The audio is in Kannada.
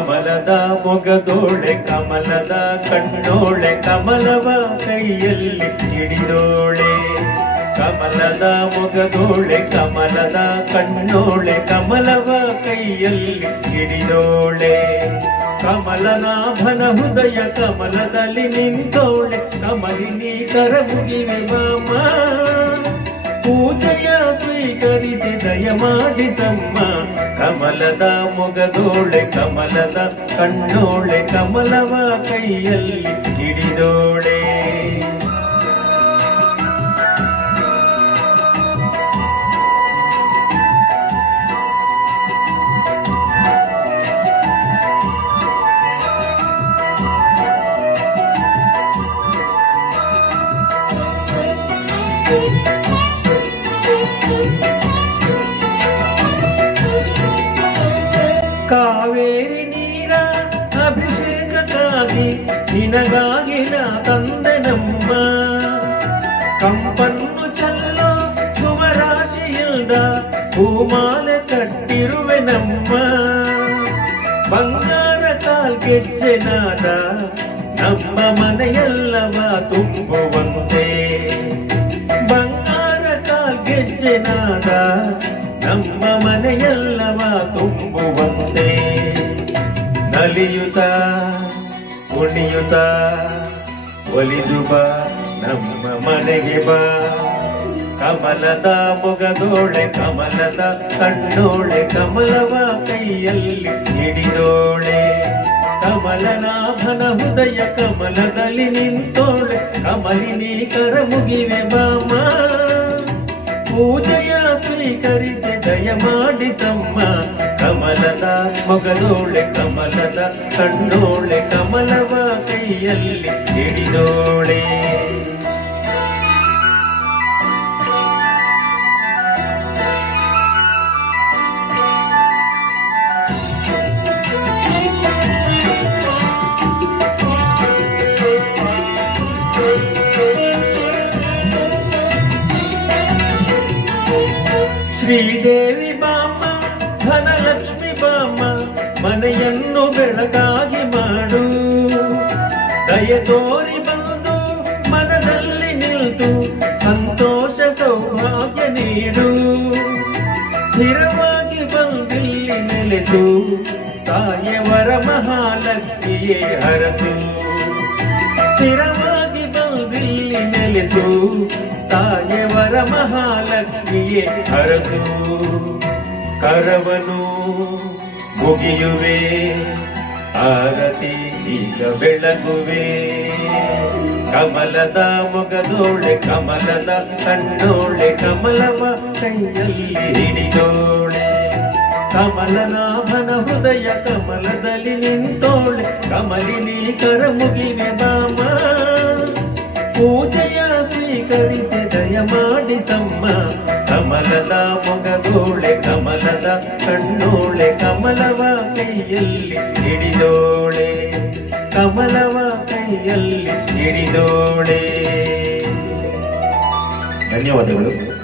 ಕಮಲದ ಮೊಗದೋಳೆ ಕಮಲದ ಕಣ್ಣೋಳೆ ಕಮಲವ ಕೈಯಲ್ಲಿ ಹಿಡಿದೋಳೆ. ಕಮಲದ ಮೊಗದೋಳೆ ಕಮಲದ ಕಣ್ಣೋಳೆ ಕಮಲವ ಕೈಯಲ್ಲಿ ಹಿಡಿದೋಳೆ. ಕಮಲನಾಭನ ಹೃದಯ ಕಮಲದಲ್ಲಿ ನಿಂತೋಳೆ. ಕಮಲಿನಿ ಕರಮುಗಿವೆ ಬಾಮ, ಪೂಜೆಯ ಸ್ವೀಕರಿಸಿ ದಯ ಮಾಡಿಸಮ್ಮ. ಕಮಲದ ಮೊಗದೋಳೆ ಕಮಲದ ಕಣ್ಣೋಳೆ ಕಮಲವ ಕೈಯಲ್ಲಿ ಹಿಡಿದೋಳೆ. ಕಾವೇರಿ ನೀರ ಅಭಿಷೇಕಕ್ಕಾಗಿ ನಿನಗಾಗಿ ನಾ ತಂದೆ ನಮ್ಮ. ಕಂಪನ್ನು ಚೆಲ್ಲೋ ಸುಮರಾಶಿಯಿಲ್ದ ಹೂಮಾಲೆ ಕಟ್ಟಿರುವೆ ನಮ್ಮ. ಬಂಗಾರ ಕಾಲ್ಗೆಜ್ಜೆ ನಾದ ನಮ್ಮ ಮನೆಯಲ್ಲವ ತುಂಬುವಂತೆ. ಬಂಗಾರ ಕಾಲ್ಗೆಜ್ಜೆ ನಾದ ನಮ್ಮ ಮನೆಯಲ್ಲವ ತುಂಬುವಂತೆ. ನಲಿಯುತ್ತ ಕುಣಿಯುತ್ತ ಒಲಿದು ಬಾ ನಮ್ಮ ಮನೆಗೆ ಬಾ. ಕಮಲದ ಮೊಗದೋಳೆ ಕಮಲದ ಕಣ್ಣೋಳೆ ಕಮಲವ ಕೈಯಲ್ಲಿ ಹಿಡಿದೋಳೆ. ಕಮಲನಾಭನ ಹೃದಯ ಕಮಲದಲ್ಲಿ ನಿಂತೋಳೆ. ಕಮಲಿನಿ ಕರಮುಗಿವೆ ಬಾಮ, ಪೂಜೆಯ ಸ್ವೀಕರಿಸಿ ದಯ ಮಾಡಿಸಮ್ಮ. ಕಮಲದ ಮೊಗದೋಳೆ ಕಮಲದ ಕಣ್ಣೋಳೆ ಕಮಲವ ಕೈಯಲ್ಲಿ ಹಿಡಿದೋಳೆ. ಶ್ರೀದೇವಿ ಬಾಮ ಧನಲಕ್ಷ್ಮಿ ಬಾಮ, ಮನೆಯನ್ನು ಬೆಳಕಾಗಿ ಮಾಡು. ದಯ ತೋರಿ ಬಂದು ಮನದಲ್ಲಿ ನಿಲ್ತು ಸಂತೋಷ ಸೌಭಾಗ್ಯ ನೀಡು. ಸ್ಥಿರವಾಗಿ ಬಂದಿಲ್ಲಿ ನೆಲೆಸು ತಾಯವರ ಮಹಾಲಕ್ಷ್ಮಿಯೇ ಹರಸು. ಸ್ಥಿರವಾಗಿ ಬಂದಿಲ್ಲಿ ನೆಲೆಸು ತಾಯವರ ಮಹಾಲಕ್ಷ್ಮಿಯೇ ಹರಸು. ಕರವನು ಮುಗಿಯುವೆ ಆರತಿ ಈಗ ಬೆಳಗುವೆ. ಕಮಲದ ಮೊಗದೋಳೆ ಕಮಲದ ಕಣ್ಣೋಳೆ ಕಮಲವ ಕೈಯಲ್ಲಿ ಹಿಡಿದೋಳೆ. ಕಮಲನಾಭನ ಹೃದಯ ಕಮಲದಲ್ಲಿ ನಿಂತೋಳೆ. ಕಮಲಿನಿ ಕರಮುಗಿವೆ ಬಾಮ, ಪೂಜೆಯ ಸ್ವೀಕರಿಸಿ ದಯ ಮಾಡಿಸಮ್ಮ. ಕಮಲದ ಮೊಗದೋಳೆ ಕಮಲದ ಕಣ್ಣೋಳೆ ಕಮಲವ ಕೈಯಲ್ಲಿ ಹಿಡಿದೋಳೆ. ಕಮಲವ ಕೈಯಲ್ಲಿ ಹಿಡಿದೋಳೆ. ಧನ್ಯವಾದಗಳು.